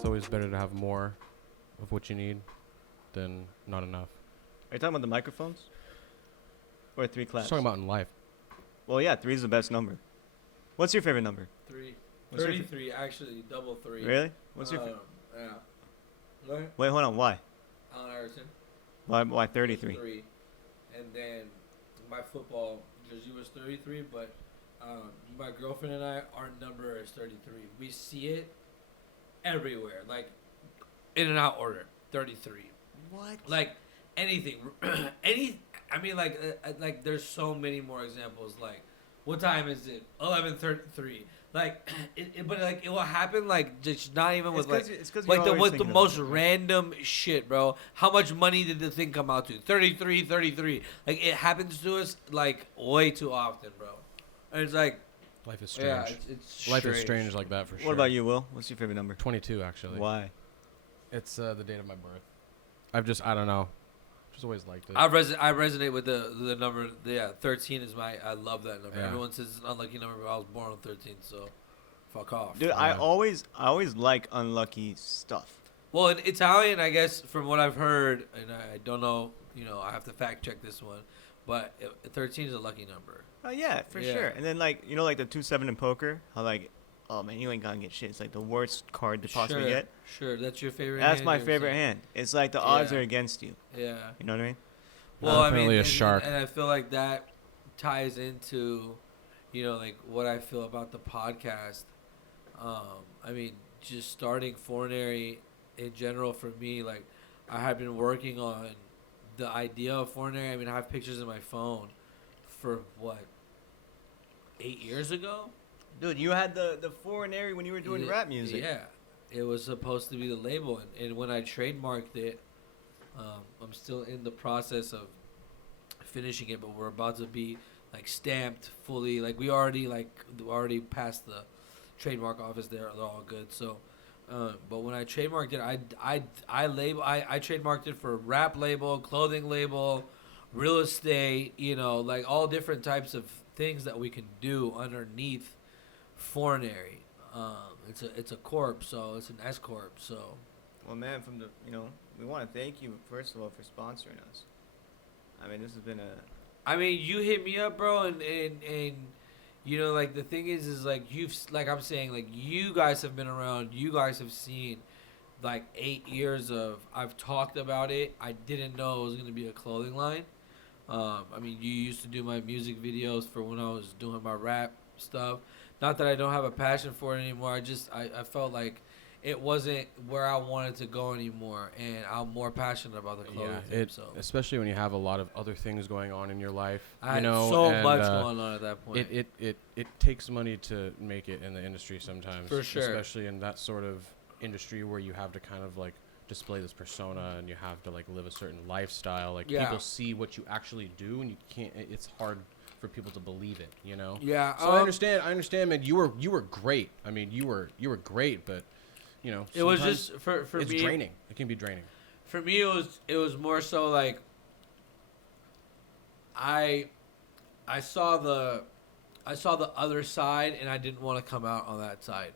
It's always better to have more of what you need than not enough. Are you talking about the microphones? Or three claps? Just talking about in life. Well, yeah, 3 is the best number. What's your favorite number? 3. What's your 33, actually, double 3. Really? What's your Yeah. What? Wait, hold on. Why? Allen Iverson. Why 33? 33. And then my football jersey was 33, but my girlfriend and I, our number is 33. We see it everywhere, like in and out order, 33. What? Like anything, like there's so many more examples. Like, what time is it? 11:33. Like, but like it will happen. Like, just not even with it's like the most random shit, bro. How much money did the thing come out to? 33. Like, it happens to us like way too often, bro. And it's like, Life is strange. yeah, it's Life is strange like that for sure. What about you, Will? What's your favorite number? 22, actually. Why? It's the date of my birth. I don't know. Just always liked it. I resonate with the number. Yeah, 13 is I love that number. Yeah. Everyone says it's an unlucky number, but I was born on 13, so fuck off. Dude, Yeah. I always like unlucky stuff. Well, in Italian, I guess from what I've heard, and I don't know, I have to fact check this one, but 13 is a lucky number. Oh yeah, for Yeah. sure. And then like like the 2-7 in poker, how like, oh man, you ain't gonna get shit. It's like the worst card to possibly get. Sure, that's your favorite. That's hand, my you're favorite saying? hand. It's like the odds Yeah. are against you. Yeah. You know what I mean? Well, Definitely a and, shark. and I feel like that ties into, like what I feel about the podcast. Just starting Foreignary in general for me, like I have been working on the idea of Foreignary. I mean, I have pictures in my phone for what, 8 years ago? Dude, you had the Foreignary when you were doing rap music. Yeah, it was supposed to be the label, and when I trademarked it, I'm still in the process of finishing it, but we're about to be like stamped fully. Like we already passed the trademark office there. They're all good. So, but when I trademarked it, I trademarked it for rap label, clothing label, real estate. Like all different types of things that we can do underneath Foreignary. It's a corp, so it's an S corp. So, Well, man, from the we want to thank you first of all for sponsoring us. I mean, this has been you hit me up, bro, and like the thing is like I'm saying, like you guys have been around, you guys have seen like 8 years of I've talked about it. I didn't know it was gonna be a clothing line. You used to do my music videos for when I was doing my rap stuff. Not that I don't have a passion for it anymore. I felt like it wasn't where I wanted to go anymore, and I'm more passionate about the clothing thing. So especially when you have a lot of other things going on in your life. I had much going on at that point. It takes money to make it in the industry sometimes. For sure. Especially in that sort of industry where you have to kind of like display this persona and you have to like live a certain lifestyle. Like people see what you actually do, and you can't. It's hard for people to believe it. Yeah. So I understand, man. You were great. I mean, you were great, but. It was just for it's me. It's draining. It can be draining. For me, it was more so like I saw the other side, and I didn't want to come out on that side.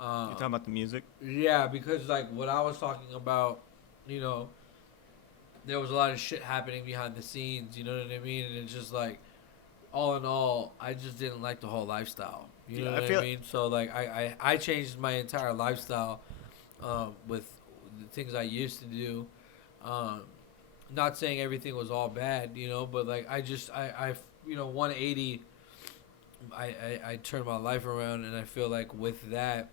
you talking about the music? Yeah, because like what I was talking about, there was a lot of shit happening behind the scenes. You know what I mean? And it's just like, all in all, I just didn't like the whole lifestyle. You know what I mean? So like I changed my entire lifestyle with the things I used to do. Not saying everything was all bad, but like I 180. I turned my life around, and I feel like with that,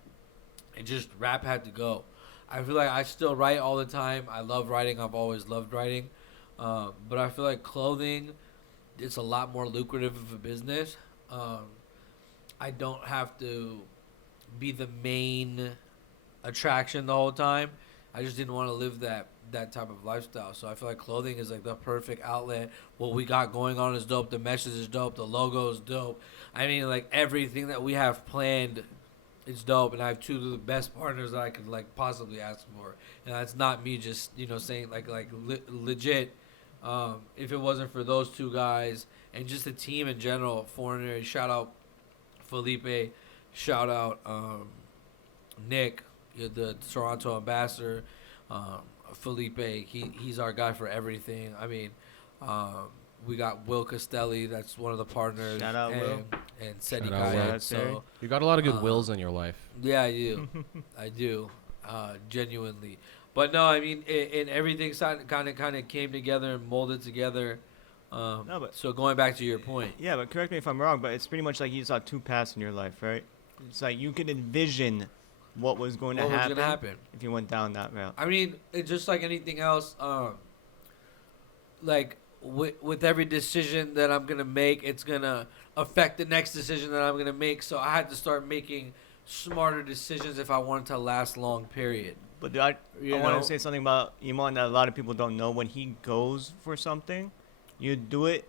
it just rap had to go. I feel like I still write all the time. I love writing. I've always loved writing, but I feel like clothing, it's a lot more lucrative of a business. I don't have to be the main attraction the whole time. I just didn't want to live that type of lifestyle. So I feel like clothing is like the perfect outlet. What we got going on is dope. The message is dope. The logo is dope. I mean, like everything that we have planned is dope. And I have two of the best partners that I could like possibly ask for. And that's not me just, saying like legit. If it wasn't for those two guys and just the team in general, Foreignary, shout out Felipe, shout out Nick, the Toronto ambassador, Felipe. He's our guy for everything. I mean, we got Will Castelli. That's one of the partners. Shout out Will. And Seti Shout out Kayet. Will. So You got a lot of good wills in your life. yeah, I do. I do, genuinely. But no, I mean, and everything kind of came together and molded together. So going back to your point. Yeah, but correct me if I'm wrong, but it's pretty much like you saw two paths in your life, right? It's like you could envision what was going to happen if you went down that route. I mean, it's just like anything else. Like with every decision that I'm gonna make, it's gonna affect the next decision that I'm gonna make. So I had to start making smarter decisions if I wanted to last long. Period. But I want to say something about Iman that a lot of people don't know. When he goes for something, you do it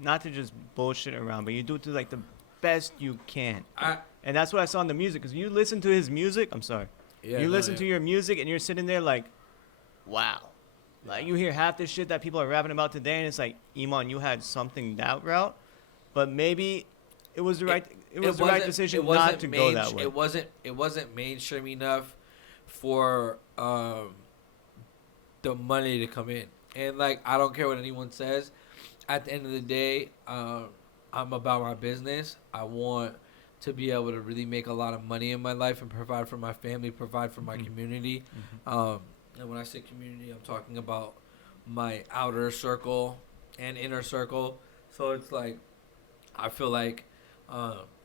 not to just bullshit around, but you do it to like the best you can. And that's what I saw in the music. Because you listen to his music, I'm sorry. Yeah, you listen to your music and you're sitting there like, wow. Like you hear half the shit that people are rapping about today, and it's like, Iman, you had something that route, but maybe it was the right decision not to go that way. It wasn't mainstream enough for the money to come in. And like, I don't care what anyone says. At the end of the day, I'm about my business. I want to be able to really make a lot of money in my life and provide for my family, provide for my community. And when I say community, I'm talking about my outer circle and inner circle. So it's like, I feel like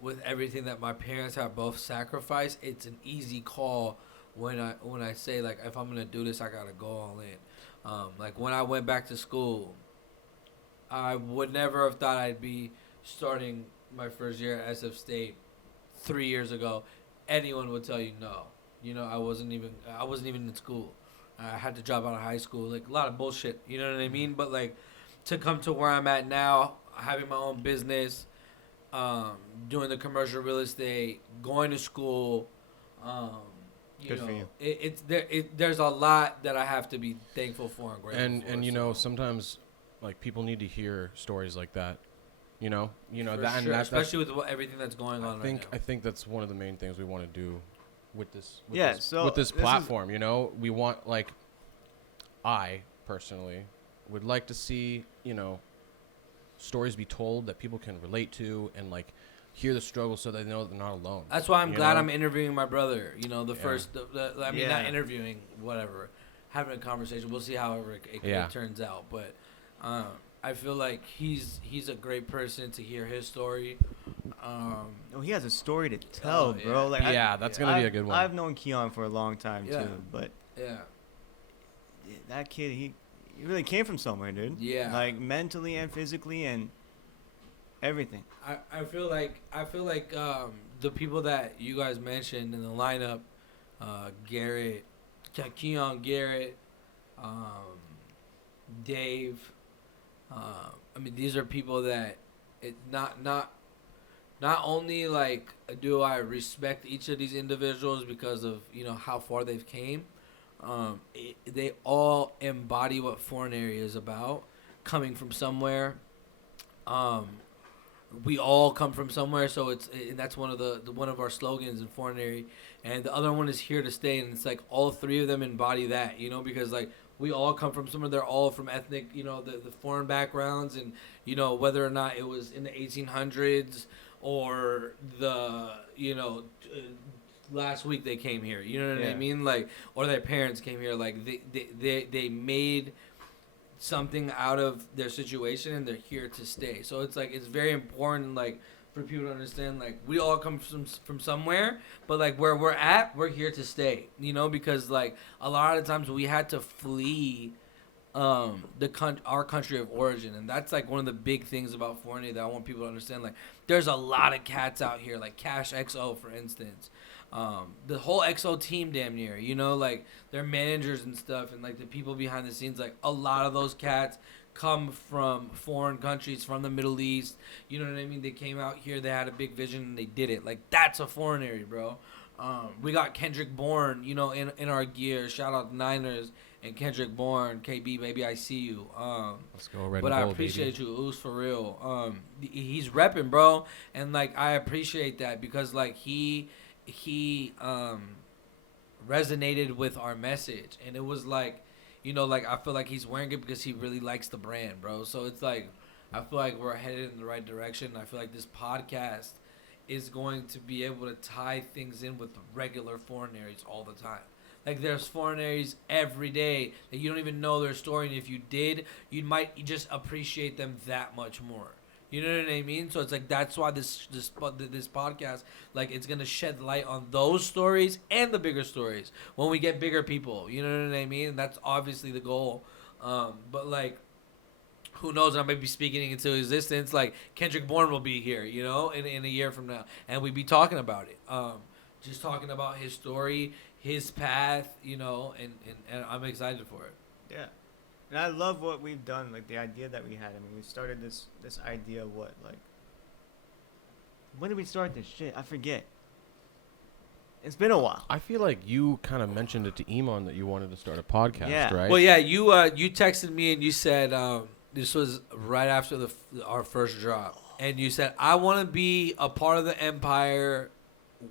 with everything that my parents have both sacrificed, it's an easy call when I say, like, if I'm going to do this, I got to go all in. Like, when I went back to school, I would never have thought I'd be starting my first year at SF State 3 years ago. Anyone would tell you no. You know, I wasn't even in school. I had to drop out of high school. Like, a lot of bullshit. You know what I mean? But, like, to come to where I'm at now, having my own business, doing the commercial real estate, going to school, Good for you. There's a lot that I have to be thankful for and grateful for. And you know, sometimes, like, people need to hear stories like that. You know for that, sure. and especially with everything that's going on right now. I think that's one of the main things we want to do with this. With this platform, you know, we want, like, I personally would like to see, you know, stories be told that people can relate to and, like, hear the struggle so they know that they're not alone. That's why I'm glad I'm interviewing my brother. You know, not interviewing, whatever, having a conversation. We'll see however it turns out. But I feel like he's a great person to hear his story. He has a story to tell, bro. Like, that's gonna be a good one. I've known Keon for a long time too, but that kid, he really came from somewhere, dude. Yeah, like mentally and physically and everything. I feel like the people that you guys mentioned in the lineup, Garrett, Keon, Garrett, Dave. I mean, these are people that it not only, like, do I respect each of these individuals because of, you know, how far they've came. They all embody what Foreignary is about, coming from somewhere. We all come from somewhere, so and that's one of our slogans in Foreignary, and the other one is here to stay, and it's like all three of them embody that, you know, because, like, we all come from somewhere. They're all from ethnic, you know, the foreign backgrounds, and, you know, whether or not it was in the 1800s or the, you know, last week they came here, you know what I mean, like, or their parents came here, like, they made something out of their situation and they're here to stay. So it's like, it's very important, like, for people to understand, like, we all come from somewhere, but, like, where we're at, we're here to stay, you know, because, like, a lot of times we had to flee our country of origin, and that's, like, one of the big things about Foreignary that I want people to understand. Like, there's a lot of cats out here, like Cash XO, for instance. The whole XO team, damn near, you know, like, their managers and stuff, and, like, the people behind the scenes, like, a lot of those cats come from foreign countries, from the Middle East, you know what I mean? They came out here, they had a big vision, and they did it. Like, that's a Foreignary, bro. We got Kendrick Bourne, you know, in our gear. Shout out the Niners and Kendrick Bourne. KB, baby, I see you. Let's go red but and I gold, appreciate baby. you, Oos, for real. He's repping, bro, and, like, I appreciate that because, like, he resonated with our message, and it was like, you know, like I feel like he's wearing it because he really likes the brand, bro. So it's like, I feel like we're headed in the right direction. I feel like this podcast is going to be able to tie things in with regular foreigners all the time. Like there's foreigners every day that you don't even know their story, and if you did, you might just appreciate them that much more. You know what I mean? So it's like that's why this podcast, like, it's gonna shed light on those stories and the bigger stories when we get bigger people. You know what I mean? And that's obviously the goal. But like, who knows? I might be speaking into existence. Like Kendrick Bourne will be here, you know, in a year from now, and we'd be talking about it. Just talking about his story, his path, you know, and I'm excited for it. Yeah. And I love what we've done, like the idea that we had. I mean, we started this idea of what, like, when did we start this shit? I forget. It's been a while. I feel like you kind of mentioned it to Iman that you wanted to start a podcast, right? Well, yeah, you texted me and you said this was right after our first drop, and you said, I want to be a part of the empire,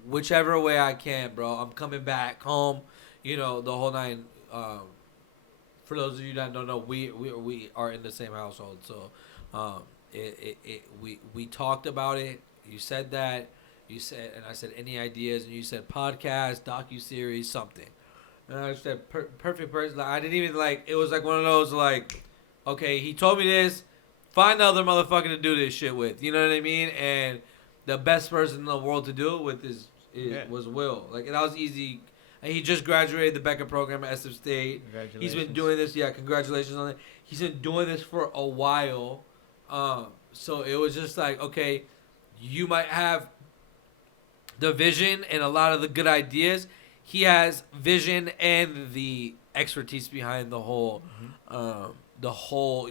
whichever way I can, bro. I'm coming back home, you know, the whole nine. For those of you that don't know, we are in the same household, so we talked about it. You said that, you said, and I said any ideas, and you said podcast, docuseries, something. And I said perfect person. Like, I didn't even like. It was like one of those like, okay, he told me this. Find another motherfucker to do this shit with. You know what I mean? And the best person in the world to do it with was Will. Like, and that was easy. And he just graduated the Becker program at SF State. He's been doing this. Yeah, congratulations on it. He's been doing this for a while. So it was just like, okay, you might have the vision and a lot of the good ideas. He has vision and the expertise behind the whole,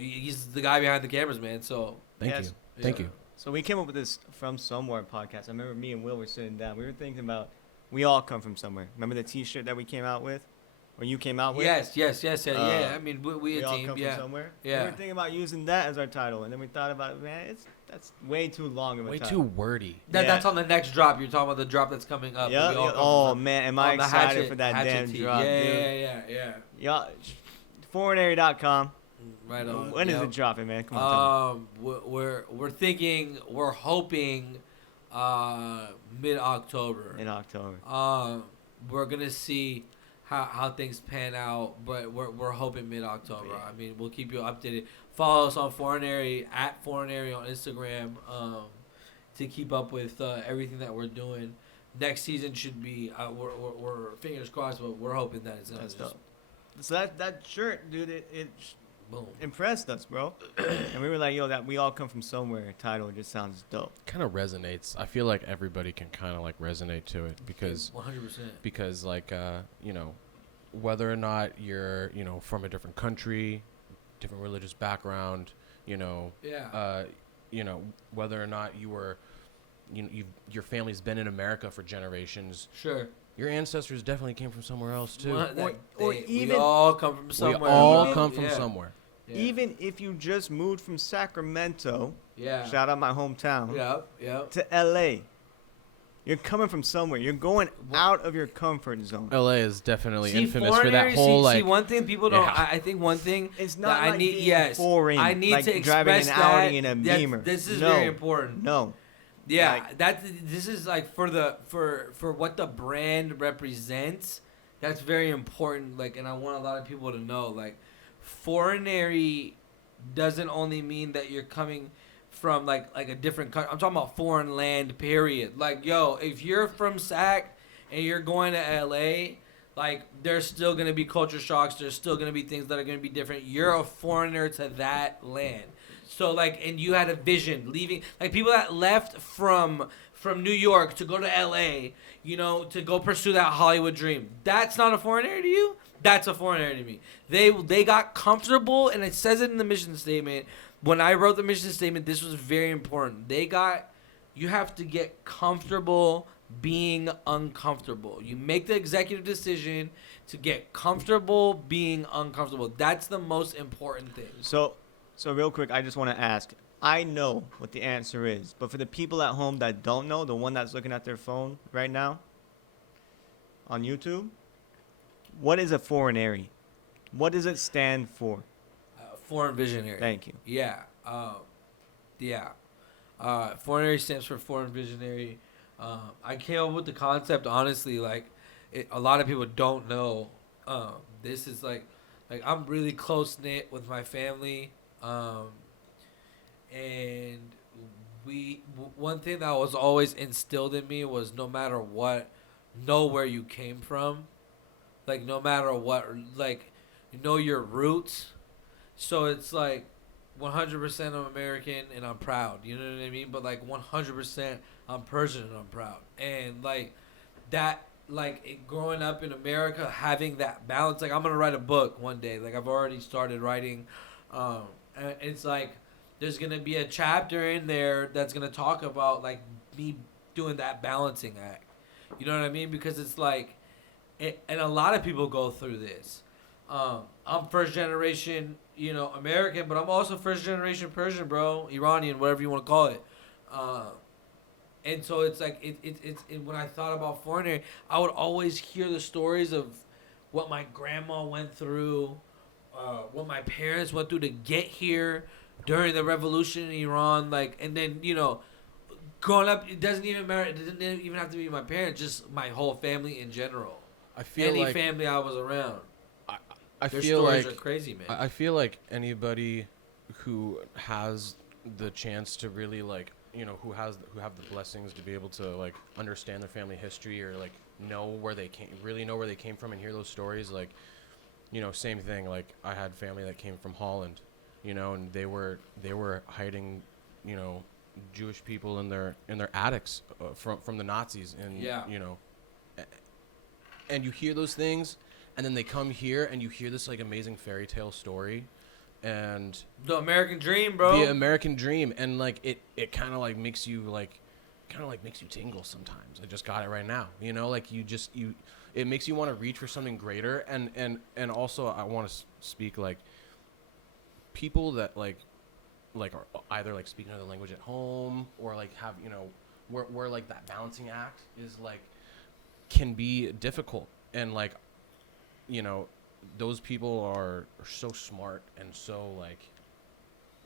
he's the guy behind the cameras, man. So Thank you. So we came up with this From Somewhere podcast. I remember me and Will were sitting down. We were thinking about, we all come from somewhere. Remember the T-shirt that we came out with? Or you came out with? Yes. Yeah. I mean, we a all team. come Yeah. from somewhere. Yeah. We were thinking about using that as our title, and then we thought about, man, that's way too long of a Way title. too wordy. That's on the next drop. You're talking about the drop that's coming up. Yeah. Oh man, am I excited for that damn drop, dude? Yeah. Yeah. Foreignary.com. Right on. When is it dropping, man? Come on. We're thinking, we're hoping, mid-October. In October. We're gonna see how things pan out, but we're hoping mid-October. Yeah. I mean, we'll keep you updated. Follow us on Foreignary at Foreignary on Instagram, to keep up with everything that we're doing. Next season should be we're fingers crossed, but we're hoping that it's That's dope. So that shirt, dude, it boom. impressed us, bro. And we were like, yo, that we all come from somewhere title just sounds dope. Kind of resonates. I feel like everybody can kind of like resonate to it because 100%. Because like you know, whether or not you're, you know, from a different country, different religious background, you know, you know, whether or not you were, you know, your family's been in America for generations. Sure. Your ancestors definitely came from somewhere else too. We all come from somewhere. We all come from somewhere. Yeah. Even if you just moved from Sacramento, Yeah. shout out my hometown, Yeah. to LA, you're coming from somewhere. You're going out of your comfort zone. LA is definitely infamous for that whole see, like. one thing people don't. Yeah. I think one thing It's not that like I need. being Yes, foreign, I need like to driving express an Audi that. in a Yes, Beamer. this is No. very important. No. Yeah, Like- this is like for what the brand represents. That's very important. Like, and I want a lot of people to know, like, foreignary doesn't only mean that you're coming from like a different country. I'm talking about foreign land. Period. Like, yo, if you're from SAC and you're going to LA, like, there's still gonna be culture shocks. There's still gonna be things that are gonna be different. You're a foreigner to that land. So, like, and you had a vision leaving, like, people that left from New York to go to LA, you know, to go pursue that Hollywood dream. That's not a foreigner to you? That's a foreigner to me. They got comfortable, and it says it in the mission statement. When I wrote the mission statement, this was very important. You have to get comfortable being uncomfortable. You make the executive decision to get comfortable being uncomfortable. That's the most important thing. So real quick, I just want to ask. I know what the answer is, but for the people at home that don't know, the one that's looking at their phone right now on YouTube, What is a foreignary? What does it stand for? Foreign visionary. Thank you. Yeah. Yeah. Foreignary stands for foreign visionary. I came up with the concept honestly. Like, a lot of people don't know. This is like I'm really close knit with my family. And one thing that was always instilled in me was no matter what, know where you came from. Like, no matter what, like, know your roots. So it's like 100% I'm American and I'm proud. You know what I mean? But like 100% I'm Persian and I'm proud. And like that, like growing up in America, having that balance. Like, I'm gonna write a book one day. Like, I've already started writing. And it's like there's gonna be a chapter in there that's gonna talk about like me doing that balancing act. You know what I mean? Because it's like, and a lot of people go through this. I'm first generation, American, but I'm also first generation Persian, bro, Iranian, whatever you want to call it. And so it's like it's when I thought about Foreigner, I would always hear the stories of what my grandma went through, what my parents went through to get here during the revolution in Iran, like, and then growing up, it doesn't even matter. It doesn't even have to be my parents, just my whole family in general. I feel any like family I was around. I Their feel stories like are crazy, man. I feel like anybody who has the chance to really who have the blessings to be able to like understand their family history or like know where they came from and hear those stories, like, same thing. Like, I had family that came from Holland, and they were hiding, Jewish people in their attics from the Nazis, and and you hear those things, and then they come here and you hear this like amazing fairy tale story, and the American dream, bro. The American dream, and like it kind of like makes you tingle sometimes. I just got it right now, like it makes you want to reach for something greater, and also I want to speak like people that like are either like speaking another language at home or like have where like that balancing act is like can be difficult, and like those people are so smart, and so like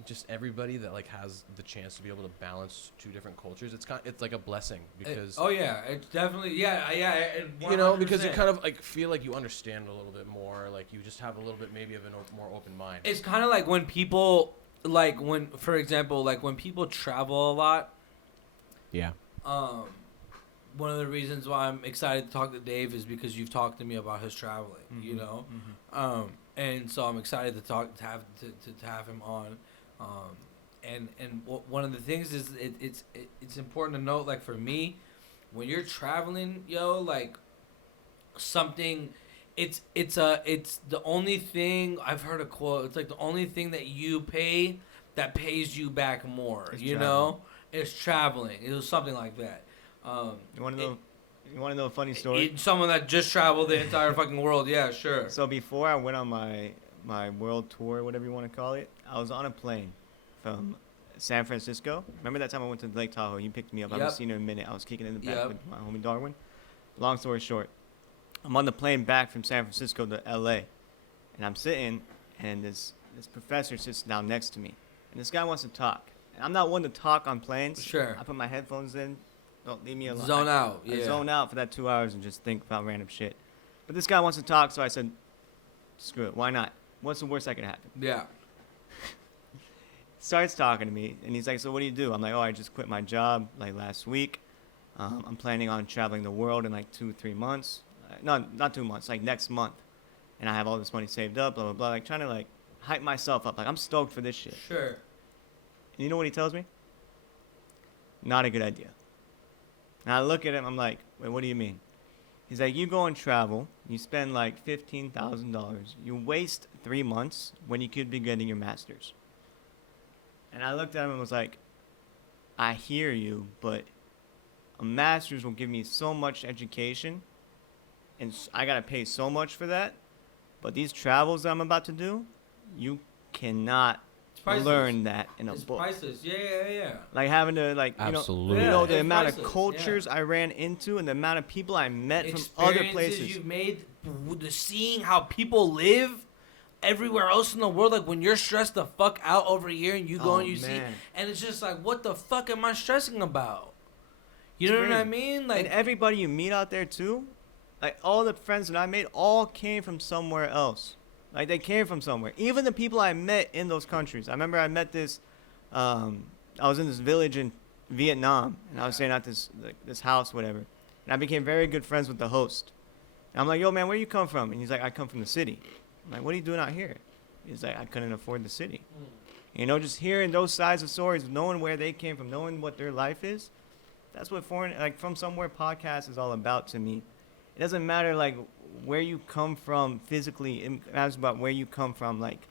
just everybody that like has the chance to be able to balance two different cultures, it's like a blessing, because it's definitely because you kind of like feel like you understand a little bit more, like you just have a little bit maybe of a more open mind. It's kind of like when people for example, like when people travel a lot. Yeah. One of the reasons why I'm excited to talk to Dave is because you've talked to me about his traveling, and so I'm excited to have him on. One of the things is it's important to note, like for me, when you're traveling, like something, it's the only thing. I've heard a quote. It's like the only thing that you pay that pays you back more. It's traveling. It was something like that. You want to know a funny story? Someone that just traveled the entire fucking world. Yeah, sure. So before I went on my world tour, whatever you want to call it, I was on a plane from San Francisco. Remember that time I went to Lake Tahoe? You picked me up. I haven't seen you in a minute. I was kicking in the back with my homie Darwin. Long story short, I'm on the plane back from San Francisco to L.A. And I'm sitting, and this professor sits down next to me. And this guy wants to talk. And I'm not one to talk on planes. Sure. I put my headphones in. Don't leave me alone. Zone out. I zone out for that 2 hours and just think about random shit. But this guy wants to talk, so I said, screw it. Why not? What's the worst that could happen? Yeah. Starts talking to me, and he's like, so what do you do? I'm like, I just quit my job like last week. I'm planning on traveling the world in like 2-3 months. No, not 2 months, like next month. And I have all this money saved up, blah, blah, blah. Like trying to like hype myself up. Like I'm stoked for this shit. Sure. And you know what he tells me? Not a good idea. And I look at him, I'm like, wait, what do you mean? He's like, you go and travel, you spend like $15,000, you waste 3 months when you could be getting your master's. And I looked at him and was like, I hear you, but a master's will give me so much education, and I gotta pay so much for that. But these travels that I'm about to do, you cannot learn that in a It's book. priceless. Yeah. Like having to Absolutely. the it's amount of priceless, cultures I ran into and the amount of people I met from other places. You've made, seeing how people live everywhere else in the world. Like when you're stressed the fuck out over here and you go and you see, and it's just like, what the fuck am I stressing about? You know what I mean? Like, and everybody you meet out there too, like all the friends that I made, all came from somewhere else. Like they came from somewhere. Even the people I met in those countries. I remember I met this. I was in this village in Vietnam, and I was staying at this house, whatever. And I became very good friends with the host. And I'm like, yo, man, where you come from? And he's like, I come from the city. I'm like, what are you doing out here? He's like, I couldn't afford the city. You know, just hearing those sides of stories, knowing where they came from, knowing what their life is. That's what From Somewhere podcast is all about to me. It doesn't matter like where you come from physically. It matters about where you come from like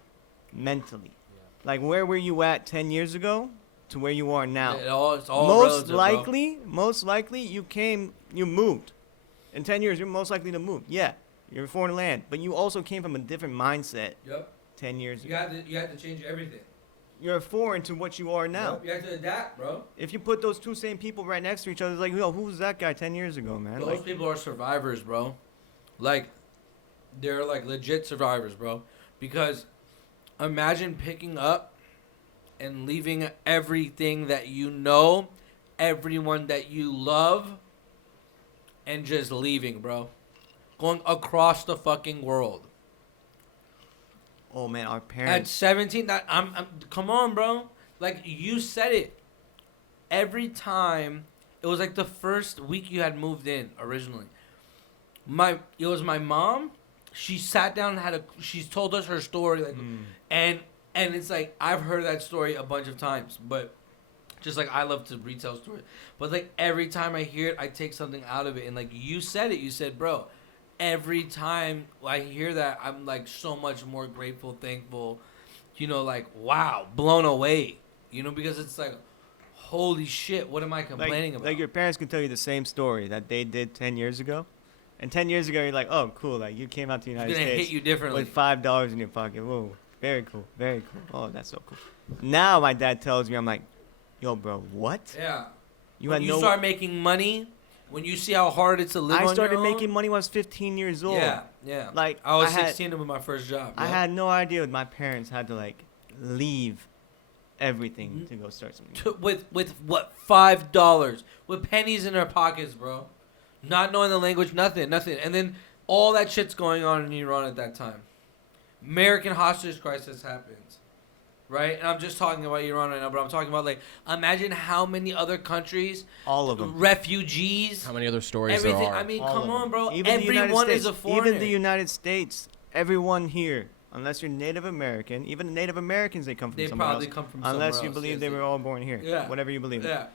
mentally. Yeah. Like where were you at 10 years ago to where you are now? It's all most relative, likely you moved. In 10 years, you're most likely to move. Yeah, you're in a foreign land, but you also came from a different mindset. Yep. 10 years ago. You had to change everything. You're foreign to what you are now. Yep, you have to adapt, bro. If you put those two same people right next to each other, it's like, yo, who was that guy 10 years ago, man? Those people are survivors, bro. Like, they're like legit survivors, bro. Because imagine picking up and leaving everything that you know, everyone that you love, and just leaving, bro. Going across the fucking world. Oh man, our parents. At 17, I'm come on, bro. Like you said it. Every time, it was like the first week you had moved in originally. It was my mom. She sat down and she's told us her story, like, and it's like I've heard that story a bunch of times, but just like I love to retell stories. But like every time I hear it, I take something out of it, and like you said it, you said, bro. Every time I hear that, I'm like so much more grateful, thankful, you know, like, wow, blown away, you know, because it's like, holy shit, what am I complaining about? Like your parents can tell you the same story that they did 10 years ago. And 10 years ago, you're like, oh, cool, like you came out to the United States. Hit you differently. With $5 in your pocket. Whoa, very cool, very cool. Oh, that's so cool. Now my dad tells me, I'm like, yo, bro, what? Yeah. You start making money. When you see how hard it's to live on your own. I started making money when I was 15 years old. Yeah. Like I was 16 with my first job. I had no idea my parents had to like leave everything to go start something. With what, $5? With pennies in their pockets, bro. Not knowing the language, nothing. And then all that shit's going on in Iran at that time. American hostage crisis happens. Right? And I'm just talking about Iran right now, but I'm talking about, like, imagine how many other countries. All of them. Refugees. How many other stories everything. there are. I mean, all come on, bro. Even everyone is a foreigner. Even the United States, everyone here, unless you're Native American, even Native Americans, they come from somewhere else. They probably come from somewhere else. Unless you believe they were all born here. Yeah. Whatever you believe in. Yeah.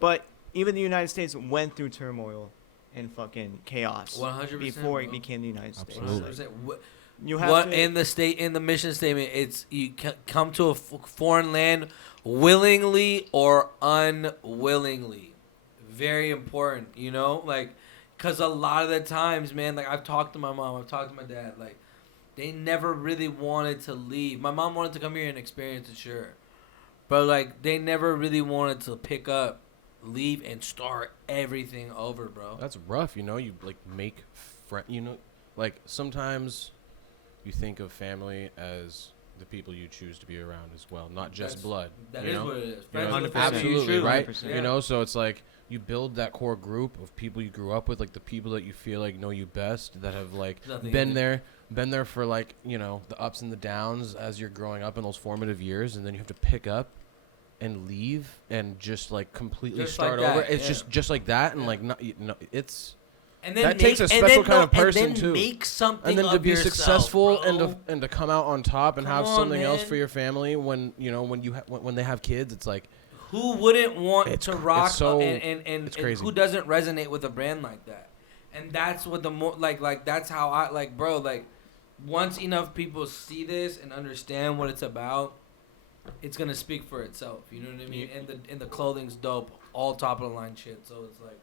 But even the United States went through turmoil and fucking chaos 100%, before it bro. became the United States. Absolutely. You have to, in the mission statement, it's you come to a foreign land willingly or unwillingly. Very important, you know, like, cause a lot of the times, man, like I've talked to my mom, I've talked to my dad, like they never really wanted to leave. My mom wanted to come here and experience it, sure, but like they never really wanted to pick up, leave, and start everything over, bro. That's rough, you know. You like make you know, like sometimes. You think of family as the people you choose to be around as well, not just blood. That is what it is. You know, 100%. absolutely, right? 100%. You know, so it's like you build that core group of people you grew up with, like the people that you feel like know you best, that have like been there for like, you know, the ups and the downs as you're growing up in those formative years, and then you have to pick up and leave and just like completely start over. It's just like that, and like not, you know, it's. And then that takes a special kind of person and then too. Make something and then to be yourself, successful bro. and to come out on top and have something else man. for your family when you know when they have kids. It's like who wouldn't want to rock and who doesn't resonate with a brand like that? And that's what the more like that's how I like, bro. Like once enough people see this and understand what it's about, it's gonna speak for itself. You know what I mean? And the clothing's dope, all top of the line shit. So it's like.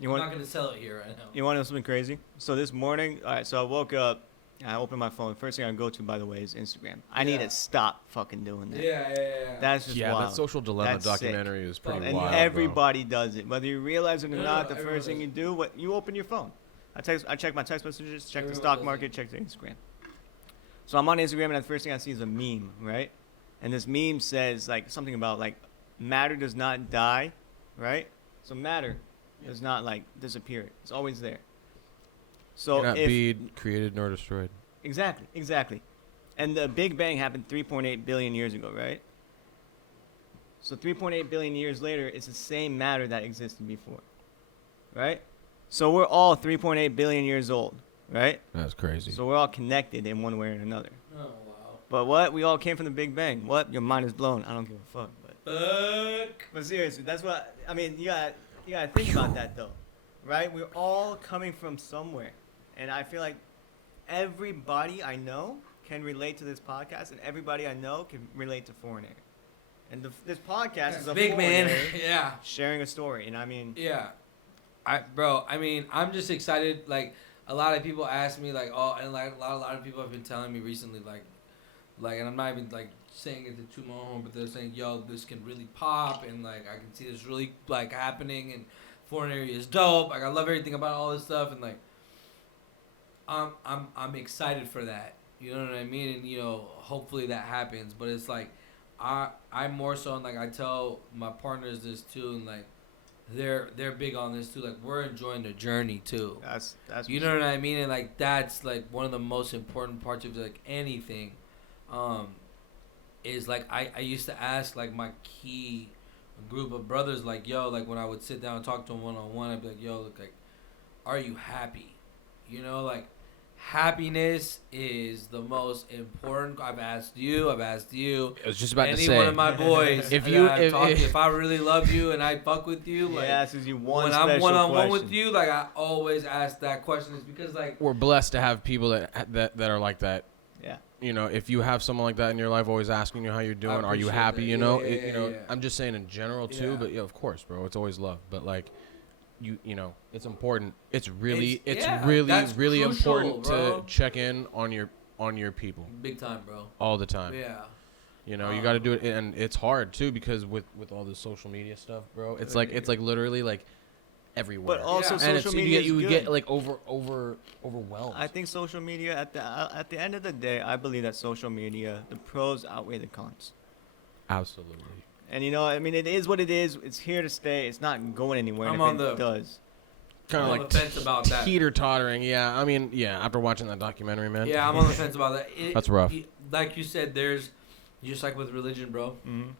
I'm not going to sell it here right now. You want to know something crazy? So this morning, all right, so I woke up I open my phone. First thing I go to, by the way, is Instagram. I need to stop fucking doing that. Yeah. That's just wild. That social dilemma That's documentary sick. is pretty And wild. everybody does it, whether you realize it or not. The first thing does. you do, you open your phone. I check my text messages, check the stock market, check the Instagram. So I'm on Instagram, and the first thing I see is a meme, right? And this meme says like something about like matter does not die, right? So matter does not like disappear. It's always there. So Cannot be created nor destroyed. Exactly. And the Big Bang happened 3.8 billion years ago, right? So 3.8 billion years later, it's the same matter that existed before, right? So we're all 3.8 billion years old, right? That's crazy. So we're all connected in one way or another. Oh, wow. But what? We all came from the Big Bang. What? Your mind is blown. I don't give a fuck. But seriously, that's what I mean. You gotta think about that though, right? We're all coming from somewhere, and I feel like everybody I know can relate to this podcast, and everybody I know can relate to Foreignary. And this podcast is a big man. Foreignary sharing a story, and I mean, I mean, I'm just excited. Like a lot of people ask me, like, oh, and like a lot of people have been telling me recently, like, and I'm not even like saying it to toot my own, but they're saying, yo, this can really pop, and like I can see this really like happening, and Foreignary is dope. Like I love everything about all this stuff, and like I'm excited for that. You know what I mean? And you know, hopefully that happens. But it's like I'm more so, and like I tell my partners this too, and like they're big on this too. Like we're enjoying the journey too. That's you know what I mean? And like that's like one of the most important parts of like anything. Is like I used to ask like my key group of brothers, like, yo, like when I would sit down and talk to them one-on-one, I'd be like, yo, look, like, are you happy? You know, like happiness is the most important. I've asked you. I was just about to say. Any one of my boys. if I really love you and I fuck with you, like, when I'm one-on-one with you, like I always ask that question. Is because like we're blessed to have people that are like that. Yeah. You know, if you have someone like that in your life, always asking you how you're doing, are you happy? You know, I'm just saying in general too, but yeah, of course, bro, it's always love. But like, you know, it's important. It's really crucial, important bro. to check in on your people. Big time, bro. All the time. Yeah. You know, you got to do it, and it's hard too because with all this social media stuff, bro, it's like literally like everywhere. But also social media you get like overwhelmed. I think social media at the end of the day, I believe that social media, the pros outweigh the cons. Absolutely. And you know, I mean, it is what it is. It's here to stay. It's not going anywhere. It does. Kind of like like the fence about that. Teeter-tottering. Yeah, I mean, yeah. After watching that documentary, man. Yeah, I'm on the fence about that. That's rough. Like you said, there's just like with religion, bro. Mm-hmm.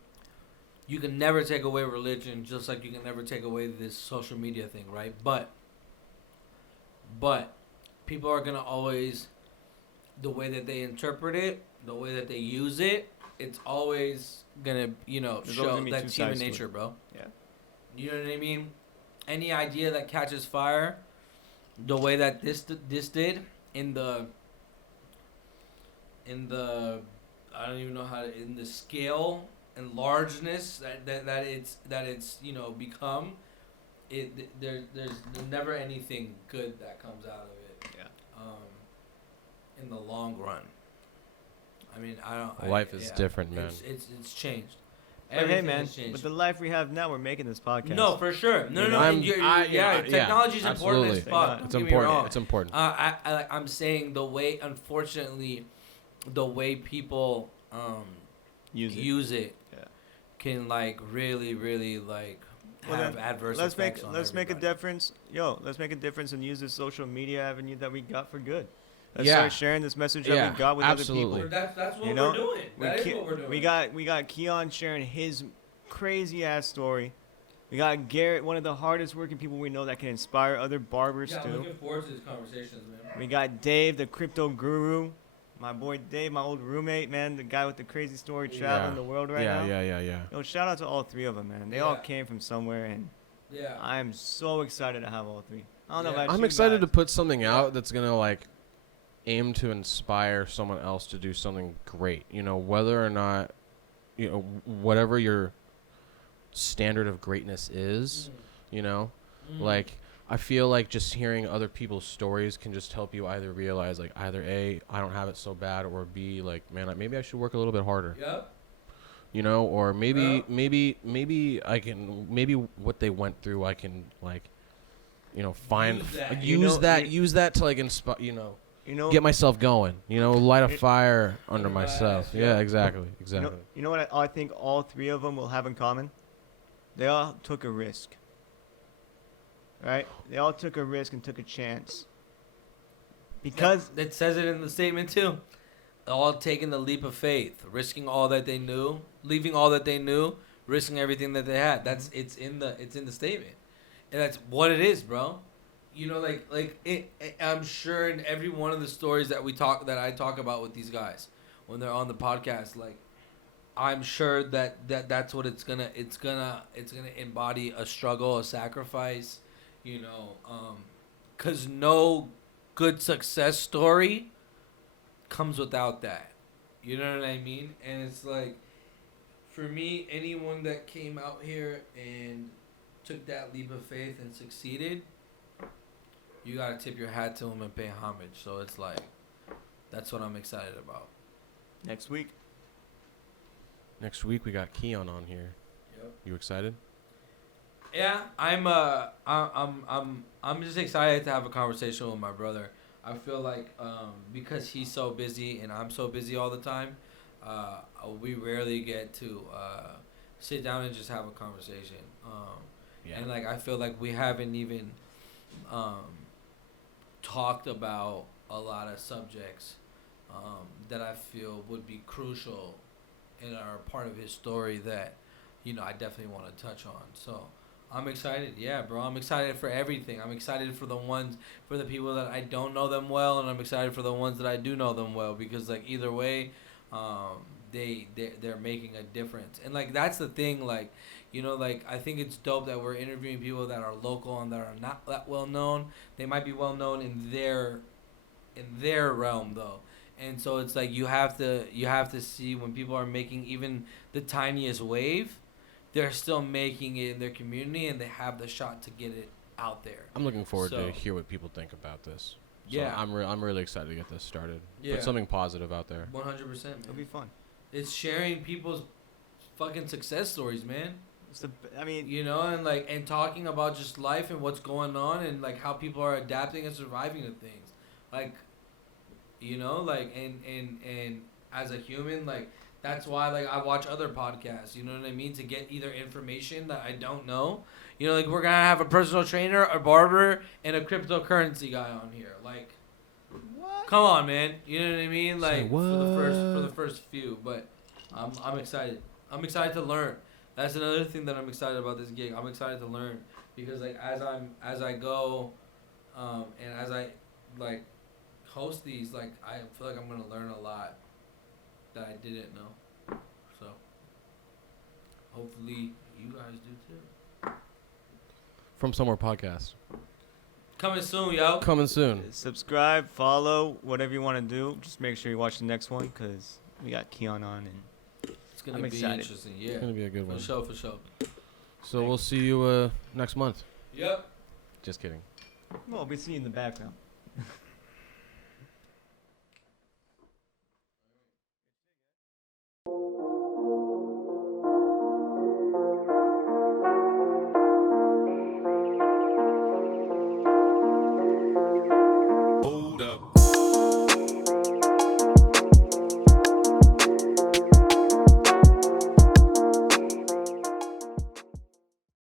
You can never take away religion, just like you can never take away this social media thing, right? But people are gonna always, the way that they interpret it, the way that they use it, it's always gonna, you know, show that's human nature, bro. Yeah. You know what I mean? Any idea that catches fire, the way that this did in the I don't even know how to, in the scale and largeness that it's you know become, there's never anything good that comes out of it. Yeah. In the long run. I mean, Life is different, man. It's changed. But hey, man, with the life we have now, we're making this podcast. No, for sure. No. Technology's important as fuck. It's important. It's important. I'm saying the way, unfortunately, the way people use it can like really like have adverse effects on Let's make a difference. Let's make a difference and use this social media avenue that we got for good. Let's start sharing this message that we got with other people. That's what we're doing. That is what we're doing. We got Keon sharing his crazy ass story. We got Garrett, one of the hardest working people we know that can inspire other barbers too. I'm looking forward to these conversations, man. We got Dave, the crypto guru. My boy Dave, my old roommate, man, the guy with the crazy story traveling the world right now. Yeah. Yo, shout out to all three of them, man. They all came from somewhere, and I am so excited to have all three. I don't know about I'm excited to put something out that's gonna like aim to inspire someone else to do something great. You know, whether or not, you know, whatever your standard of greatness is, you know, like I feel like just hearing other people's stories can just help you either realize, like, either A, I don't have it so bad, or B, like, man, maybe I should work a little bit harder. Yep. You know, or maybe Yep. I can, maybe what they went through, I can, like, you know, find use that to, like, inspire, get myself going. Light a fire under myself. Yeah, exactly. You know what I think all three of them will have in common? They all took a risk. Right? They all took a risk and took a chance. Because that says it in the statement too. All taking the leap of faith, risking all that they knew, leaving all that they knew, risking everything that they had. It's in the statement, and that's what it is, bro. I'm sure in every one of the stories that I talk about with these guys when they're on the podcast, like, I'm sure that's what it's gonna embody: a struggle, a sacrifice, because no good success story comes without that. You know what I mean? And it's like, for me, anyone that came out here and took that leap of faith and succeeded, you gotta tip your hat to them and pay homage. So it's like, that's what I'm excited about. Next week we got Keon on here. Yep. You excited? Yeah, I'm just excited to have a conversation with my brother. I feel like because he's so busy and I'm so busy all the time, we rarely get to sit down and just have a conversation. And like, I feel like we haven't even talked about a lot of subjects that I feel would be crucial and are part of his story that I definitely want to touch on. So I'm excited. Yeah, bro. I'm excited for everything. I'm excited for the people that I don't know them well, and I'm excited for the ones that I do know them well, because, like, either way, they're making a difference. And, like, that's the thing, like, like, I think it's dope that we're interviewing people that are local and that are not that well known. They might be well known in their realm, though. And so it's like, you have to see when people are making even the tiniest wave, they're still making it in their community, and they have the shot to get it out there. I'm looking forward to hear what people think about this. So yeah, I'm really excited to get this started. Yeah. Put something positive out there. 100%. Man. It'll be fun. It's sharing people's fucking success stories, man. And and talking about just life and what's going on, and like how people are adapting and surviving to things, like, and as a human, like, that's why, like, I watch other podcasts, you know what I mean, to get either information that I don't know. Like, we're gonna have a personal trainer, a barber, and a cryptocurrency guy on here. Like, what? Come on, man. You know what I mean? Like, for the first few, but I'm excited. I'm excited to learn. That's another thing that I'm excited about this gig. I'm excited to learn, because, like, as I go, and as I, like, host these, like, I feel like I'm gonna learn a lot that I didn't know. So hopefully you guys do too. From Somewhere Podcast. Coming soon, yo. Coming soon. Subscribe, follow, whatever you want to do. Just make sure you watch the next one, because we got Keon on, and it's going to be interesting. Yeah. It's going to be a good one. For sure. So Thanks. We'll see you next month. Yep. Just kidding. Well, we see you in the background.